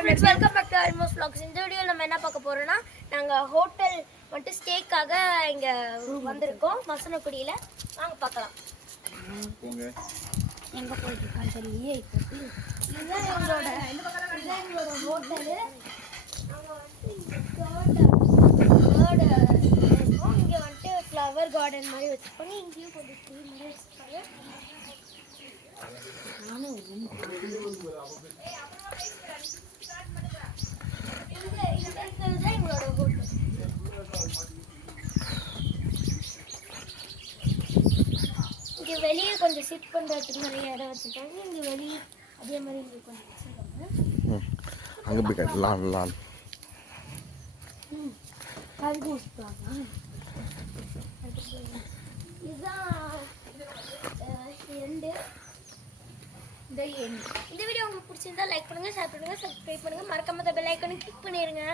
Friends welcome back to almost vlogs. இந்த வீடியோவில் நம்ம என்ன பார்க்க போறோம்னா நாங்கள் ஹோட்டல் வந்துட்டு ஸ்டேக்காக இங்கே வந்திருக்கோம் மசனக்குடியில். வாங்க பார்க்கலாம். எங்கே போயிட்டுருக்கான்னு தெரியலையே. இதுதான் எங்களோட ஹோட்டலு. நாங்கள் வந்துட்டு இங்கே இருக்கோம். இங்கே வந்துட்டு ஃப்ளவர் கார்டன் மாதிரி வச்சுருப்பாங்க. இங்கேயும் கொஞ்சம் ட்ரீ மாதிரி வச்சுருப்பாங்க. நானும் எங்களோட ஹோட்டல். இங்கே வெளியே கொஞ்சம் சிட் பண்ணுறதுக்கு நிறைய இடம் வச்சுருக்காங்க. இங்கே வெளியே அதே மாதிரி இங்கே கொஞ்சம் வச்சுருக்காங்க. அங்கே போய் லான் அது வச்சுருக்காங்க. இதுதான் எண்டு. இந்த வீடியோ உங்களுக்கு பிடிச்சிருந்தா லைக் பண்ணுங்கள், ஷேர் பண்ணுங்கள், சப்ஸ்கிரைப் பண்ணுங்கள். மறக்காம பெல் ஐக்கானை கிளிக் பண்ணிடுங்க.